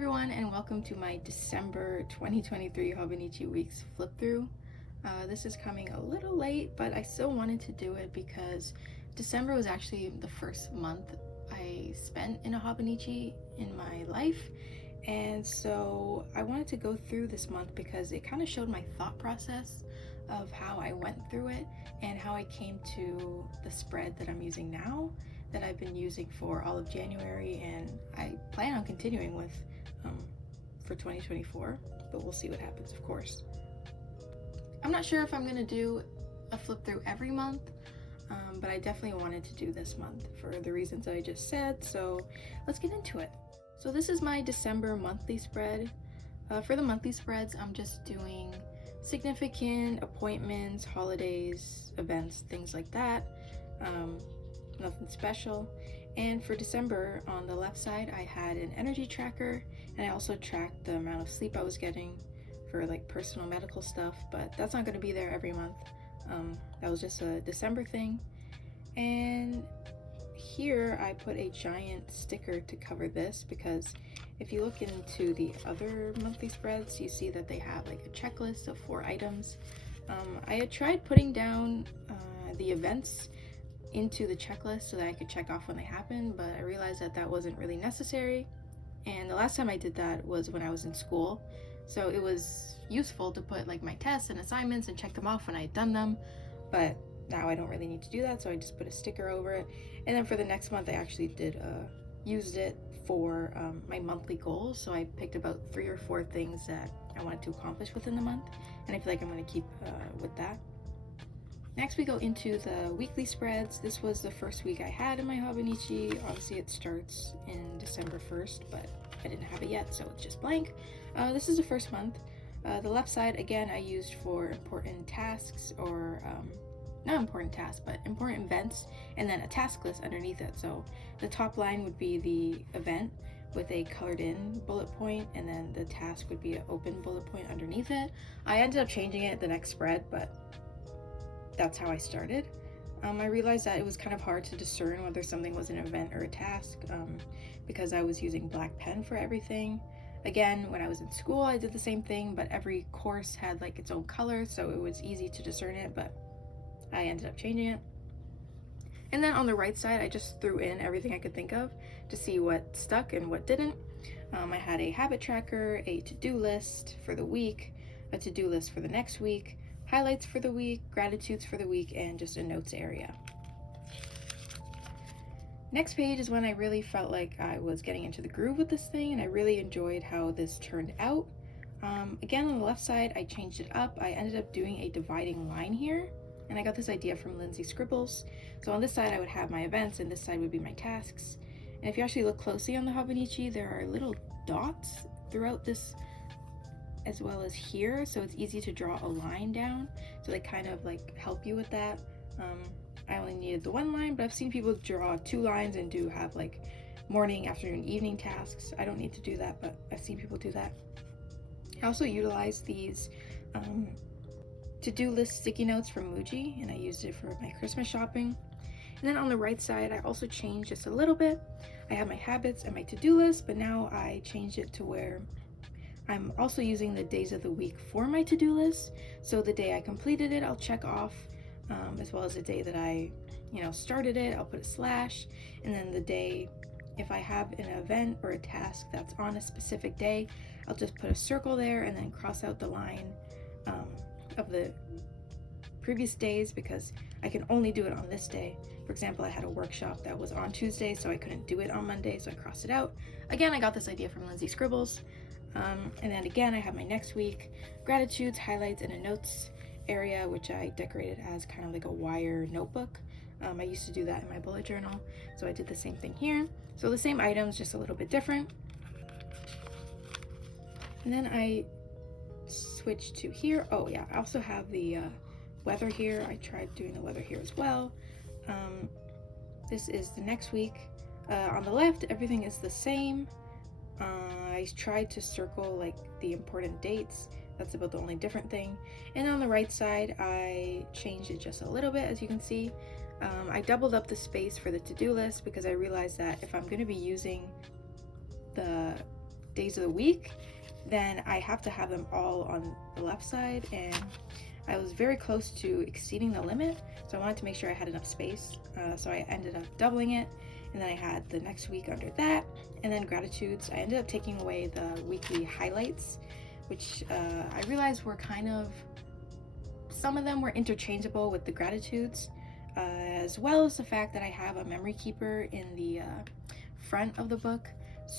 everyone, and welcome to my December 2023 hobonichi weeks flip through. This is coming a little late, but I still wanted to do it because December was actually the first month I spent in a hobonichi in my life, and so I wanted to go through this month because it kind of showed my thought process of how I went through it and how I came to the spread that I'm using now, that I've been using for all of January, and I plan on continuing with for 2024, but we'll see what happens, of course. I'm not sure if I'm gonna do a flip through every month, but I definitely wanted to do this month for the reasons I just said, so let's get into it. So this is my December monthly spread. For the monthly spreads, I'm just doing significant appointments, holidays, events, things like that. Nothing special. And for December, on the left side, I had an energy tracker, and I also tracked the amount of sleep I was getting for like personal medical stuff, but that's not going to be there every month. That was just a December thing. And here I put a giant sticker to cover this because if you look into the other monthly spreads, you see that they have like a checklist of 4 items. I had tried putting down the events into the checklist so that I could check off when they happen, but I realized that that wasn't really necessary. And the last time I did that was when I was in school, so it was useful to put like my tests and assignments and check them off when I had done them, but now I don't really need to do that, so I just put a sticker over it. And then for the next month I actually did used it for my monthly goals, so I picked about 3 or 4 things that I wanted to accomplish within the month, and I feel like I'm going to keep with that. Next we go into the weekly spreads. This was the first week I had in my hobonichi. Obviously it starts in December 1st, but I didn't have it yet, so it's just blank. This is the first month. The left side, again, I used for important tasks, or not important tasks, but important events, and then a task list underneath it. So the top line would be the event with a colored in bullet point, and then the task would be an open bullet point underneath it. I ended up changing it the next spread, but that's how I started. I realized that it was kind of hard to discern whether something was an event or a task because I was using black pen for everything. Again, when I was in school, I did the same thing, but every course had like its own color, so it was easy to discern it, but I ended up changing it. And then on the right side, I just threw in everything I could think of to see what stuck and what didn't. I had a habit tracker, a to-do list for the week, a to-do list for the next week, highlights for the week, gratitudes for the week, and just a notes area. Next page is when I really felt like I was getting into the groove with this thing, and I really enjoyed how this turned out. Again, on the left side, I changed it up. I ended up doing a dividing line here, and I got this idea from Lindsay Scribbles. So on this side, I would have my events, and this side would be my tasks. And if you actually look closely on the hobonichi, there are little dots throughout this as well as here, so it's easy to draw a line down, so they kind of like help you with that. I only needed the 1 line, but I've seen people draw 2 lines and do have like morning, afternoon, evening tasks. I don't need to do that, but I've seen people do that. I also utilized these to-do list sticky notes from Muji, and I used it for my Christmas shopping. And then on the right side, I also changed just a little bit. I had my habits and my to-do list, but now I changed it to where I'm also using the days of the week for my to-do list. So the day I completed it, I'll check off, as well as the day that I, started it, I'll put a slash. And then the day, if I have an event or a task that's on a specific day, I'll just put a circle there and then cross out the line of the previous days, because I can only do it on this day. For example, I had a workshop that was on Tuesday, so I couldn't do it on Monday, so I crossed it out. Again, I got this idea from Lindsay Scribbles. And then again, I have my next week gratitudes, highlights, and a notes area, which I decorated as kind of like a wire notebook. I used to do that in my bullet journal, so I did the same thing here. So the same items, just a little bit different. And then I switched to here. Oh yeah, I also have the weather here. I tried doing the weather here as well. This is the next week. On the left, everything is the same. I tried to circle like the important dates. That's about the only different thing. And on the right side, I changed it just a little bit, as you can see. I doubled up the space for the to-do list because I realized that if I'm going to be using the days of the week, then I have to have them all on the left side, and I was very close to exceeding the limit, so I wanted to make sure I had enough space. So I ended up doubling it, and then I had the next week under that, and then gratitudes. I ended up taking away the weekly highlights, which I realized were kind of, some of them were interchangeable with the gratitudes, as well as the fact that I have a memory keeper in the front of the book,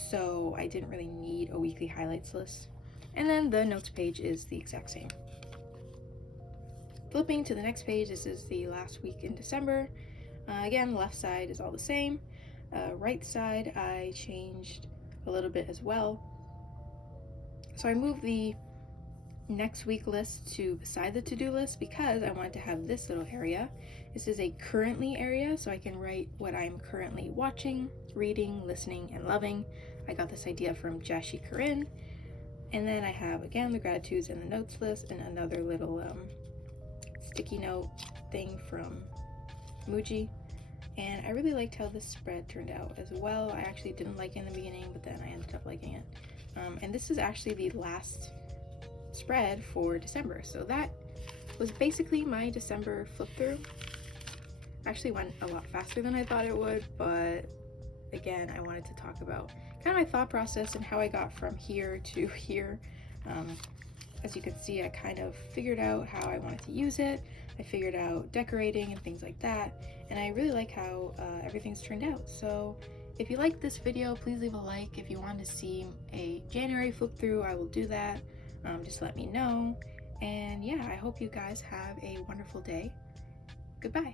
so I didn't really need a weekly highlights list. And then the notes page is the exact same. Flipping to the next page, this is the last week in December. Again, the left side is all the same. Right side, I changed a little bit as well. So I moved the next week list to beside the to-do list because I wanted to have this little area. This is a currently area, so I can write what I'm currently watching, reading, listening, and loving. I got this idea from Jashi Corinne. And then I have, again, the gratitudes and the notes list, and another little sticky note thing from Muji. And I really liked how this spread turned out as well. I actually didn't like it in the beginning, but then I ended up liking it. And this is actually the last spread for December, so that was basically my December flip through. Actually went a lot faster than I thought it would, but again, I wanted to talk about kind of my thought process and how I got from here to here. As you can see, I kind of figured out how I wanted to use it. I figured out decorating and things like that, and I really like how everything's turned out. So if you liked this video, please leave a like. If you want to see a January flip through, I will do that. Just let me know. And yeah, I hope you guys have a wonderful day. Goodbye.